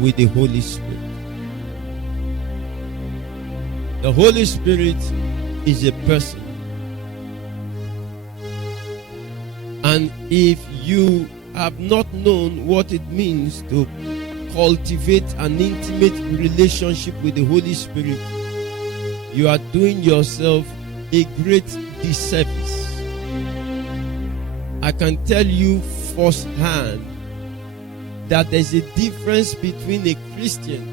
with the Holy Spirit. The Holy Spirit is a person. And if you have not known what it means to cultivate an intimate relationship with the Holy Spirit, you are doing yourself a great disservice. I can tell you firsthand that there's a difference between a Christian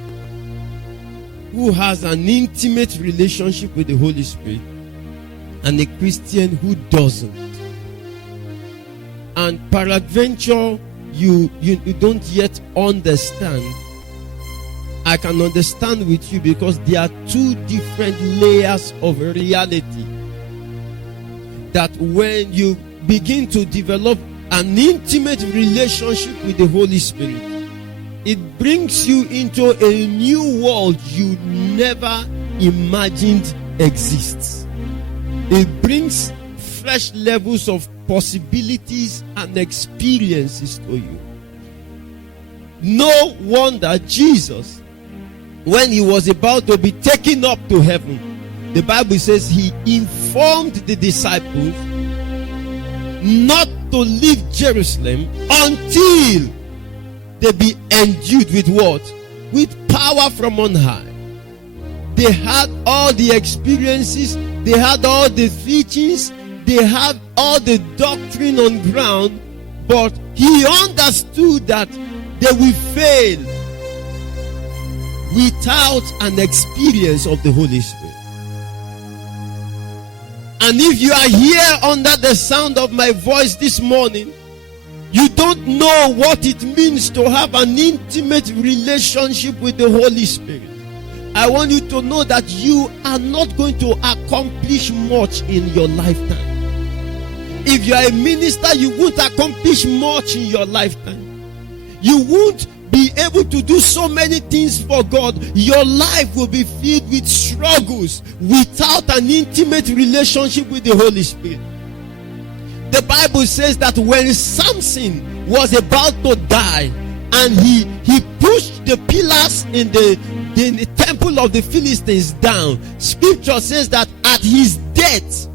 who has an intimate relationship with the Holy Spirit and a Christian who doesn't. And peradventure, you don't yet understand. I can understand with you because there are two different layers of reality. That when you begin to develop an intimate relationship with the Holy Spirit, it brings you into a new world you never imagined exists. It brings fresh levels of possibilities and experiences to you. No wonder Jesus, when he was about to be taken up to heaven, the Bible says he informed the disciples not to leave Jerusalem until they be endued with what? With power from on high. They had all the experiences, they had all the teachings, they had all the doctrine on ground, but he understood that they will fail without an experience of the Holy Spirit. And if you are here under the sound of my voice this morning, you don't know what it means to have an intimate relationship with the Holy Spirit. I want you to know that you are not going to accomplish much in your lifetime. If you are a minister, you won't accomplish much in your lifetime. You won't be able to do so many things for God. Your life will be filled with struggles without an intimate relationship with the Holy Spirit. The Bible says that when Samson was about to die and he pushed the pillars in the temple of the Philistines down, scripture says that at his death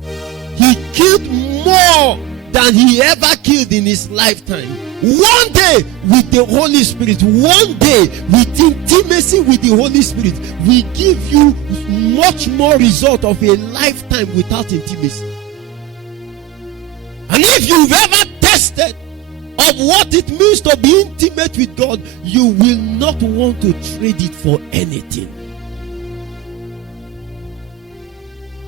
he killed more than he ever killed in his lifetime. One day with the Holy Spirit, one day with intimacy with the Holy Spirit will give you much more result of a lifetime without intimacy. And if you've ever tested of what it means to be intimate with God, you will not want to trade it for anything.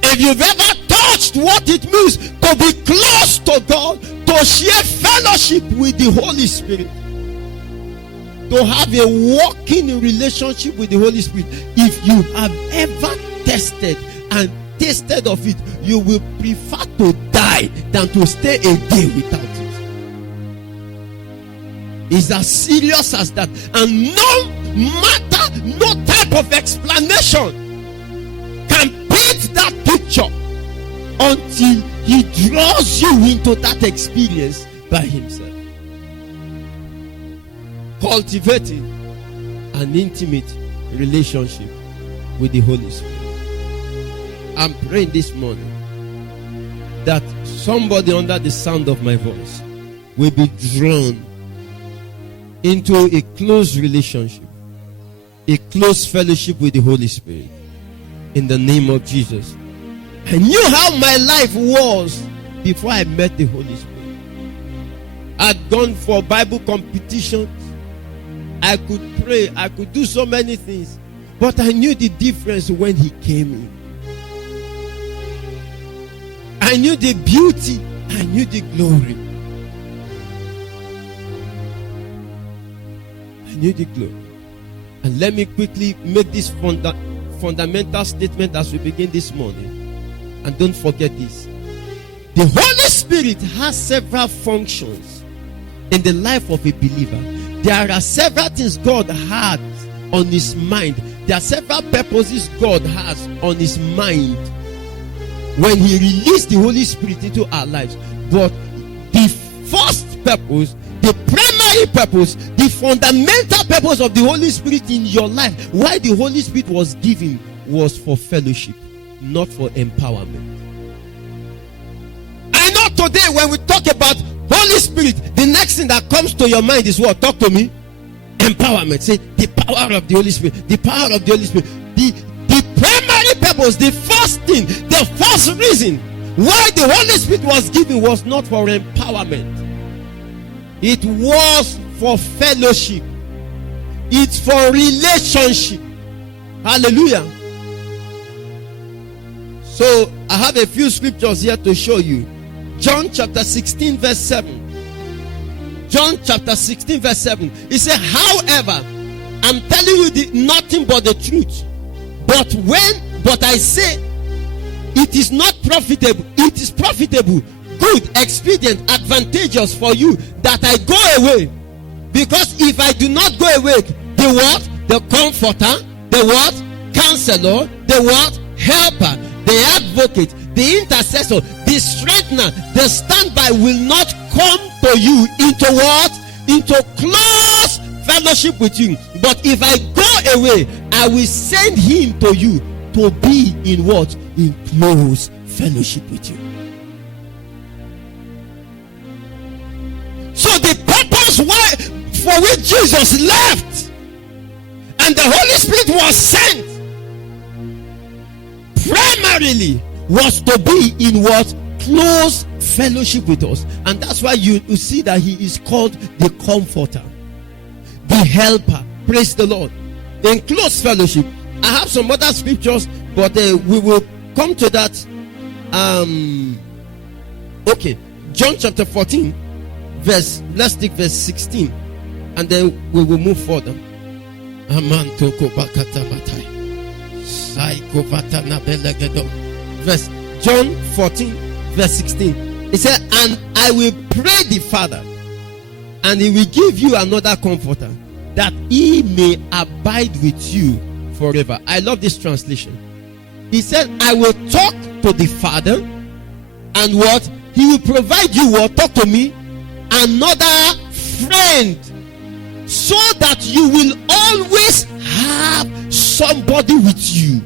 If you've ever touched what it means to be close to God, to share fellowship with the Holy Spirit, to have a walking relationship with the Holy Spirit, if you have ever tested and tasted of it, you will prefer to die than to stay a day without it. It's as serious as that. And no matter, no type of explanation can paint that picture until he draws you into that experience by himself. Cultivating an intimate relationship with the Holy Spirit. I'm praying this morning that somebody under the sound of my voice will be drawn into a close relationship, a close fellowship with the Holy Spirit. In the name of Jesus. I knew how my life was before I met the Holy Spirit. I'd gone for Bible competitions. I could pray. I could do so many things. But I knew the difference when he came in. I knew the beauty. I knew the glory. I knew the glory. And let me quickly make this fundamental statement as we begin this morning. And don't forget this. The Holy Spirit has several functions in the life of a believer. There are several things God had on his mind. There are several purposes God has on his mind when he released the Holy Spirit into our lives. But the first purpose, the primary purpose, the fundamental purpose of the Holy Spirit in your life, why the Holy Spirit was given, was for fellowship, not for empowerment. I know today when we talk about Holy Spirit, the next thing that comes to your mind is what? Talk to me. Empowerment. Say the power of the Holy Spirit. The power of the Holy Spirit. The primary purpose, the first thing, the first reason why the Holy Spirit was given was not for empowerment. It was for fellowship. It's for relationship. Hallelujah. So I have a few scriptures here to show you. John chapter 16 verse 7. John chapter 16 verse 7. He said, however, I'm telling you nothing but the truth. But I say, it is not profitable. It is profitable, good, expedient, advantageous for you that I go away. Because if I do not go away, the what? The comforter, the what? Counselor, the what? Helper, the advocate, the intercessor, the strengthener, the standby will not come to you into what? Into close fellowship with you. But if I go away, I will send him to you to be in what? In close fellowship with you. So the purpose why for which Jesus left and the Holy Spirit was sent primarily was to be in what? Close fellowship with us. And that's why you see that he is called the comforter, the helper. Praise the Lord. In close fellowship. I have some other scriptures, but we will come to that. Okay, John chapter 14 let's take verse 16 and then we will move further. John 14 verse 16. He said, and I will pray the Father, and he will give you another comforter, that he may abide with you forever. I love this translation. He said, I will talk to the Father, and what? He will provide you what? Talk to me. Another friend, so that you will always have somebody with you.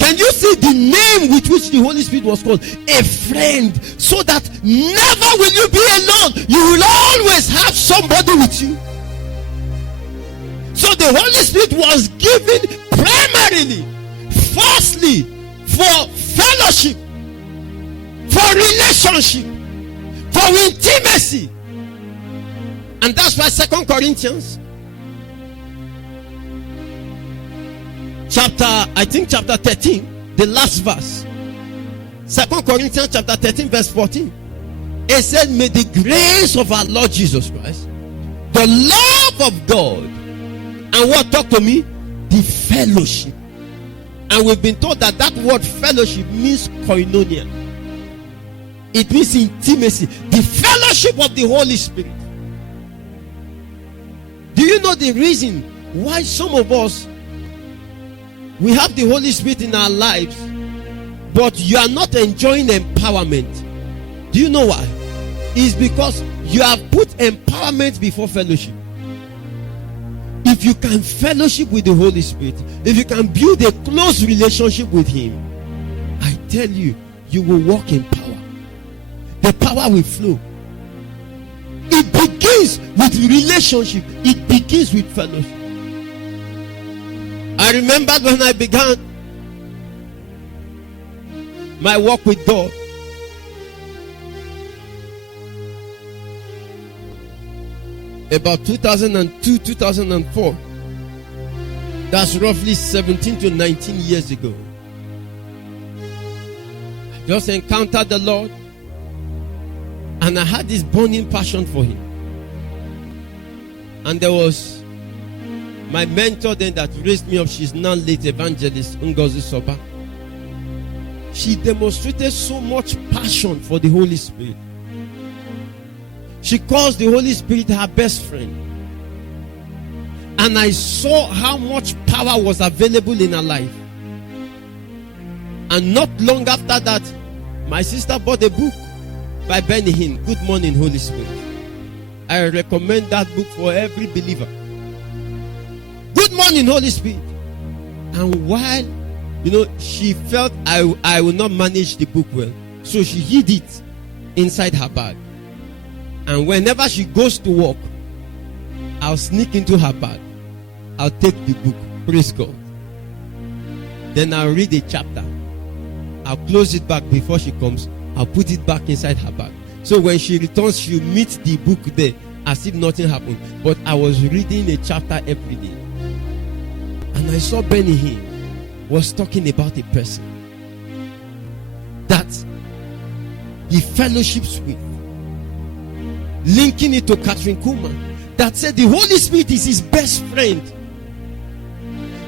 Can you see the name with which the Holy Spirit was called? A friend. So that never will you be alone. You will always have somebody with you. So the Holy Spirit was given primarily, firstly, for fellowship, for relationship, for intimacy. And that's why 2 Corinthians chapter 13, the last verse, 2 Corinthians chapter 13 verse 14, it said, may the grace of our Lord Jesus Christ, the love of God, and what? Talk to me, the fellowship. And we've been told that word fellowship means koinonia. It means intimacy, the fellowship of the Holy Spirit. Do you know the reason why some of us, we have the Holy Spirit in our lives, but you are not enjoying empowerment? Do you know why? It's because you have put empowerment before fellowship. If you can fellowship with the Holy Spirit, if you can build a close relationship with him, I tell you, you will walk in power. The power will flow. It begins with relationship. It begins with fellowship. I remember when I began my walk with God, about 2002, 2004. That's roughly 17 to 19 years ago. I just encountered the Lord, and I had this burning passion for him. And there was my mentor then that raised me up. She's now late evangelist Ngozi Soba. She demonstrated so much passion for the Holy Spirit. She calls the Holy Spirit her best friend. And I saw how much power was available in her life. And not long after that, my sister bought a book by Benny Hinn. Good Morning, Holy Spirit. I recommend that book for every believer. Good Morning, Holy Spirit. And while, she felt I will not manage the book well, so she hid it inside her bag. And whenever she goes to work, I'll sneak into her bag. I'll take the book. Praise God. Then I'll read a chapter. I'll close it back before she comes. I'll put it back inside her bag. So when she returns, she'll meet the book there as if nothing happened. But I was reading a chapter every day. And I saw Benny Hinn was talking about a person that he fellowships with, linking it to Catherine Kuhlman, that said the Holy Spirit is his best friend.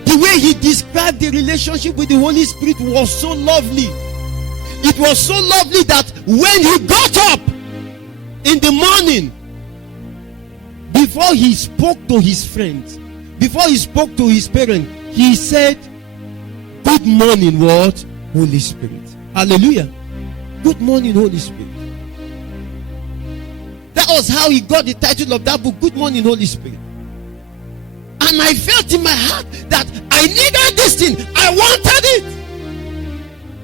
The way he described the relationship with the Holy Spirit was so lovely. It was so lovely that when he got up in the morning, before he spoke to his friends, before he spoke to his parents, he said, "Good morning, what? Holy Spirit." Hallelujah. Good morning, Holy Spirit. That was how he got the title of that book, Good Morning, Holy Spirit. And I felt in my heart that I needed this thing. I wanted it.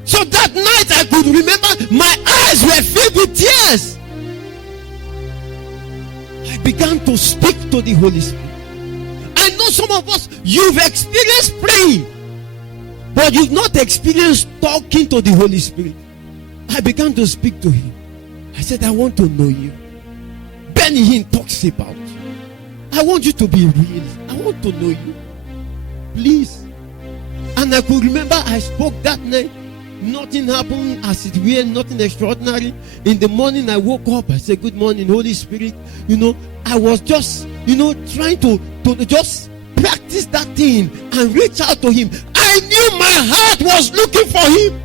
So that night I could remember my eyes were filled with tears. I began to speak to the Holy Spirit. I know some of us, you've experienced praying, but you've not experienced talking to the Holy Spirit. I began to speak to him. I said, I want to know you. Benny Hinn talks about, I want you to be real. I want to know you. Please. And I could remember I spoke that night. Nothing happened as it were, nothing extraordinary. In the morning I woke up. I said, "Good morning, Holy Spirit." I was just, trying to just practice that thing and reach out to him. I knew my heart was looking for him.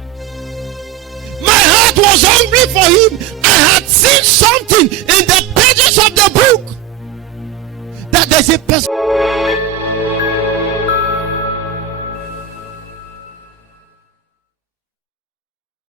My heart was hungry for him. I had seen something in the pages of the book that there's a person.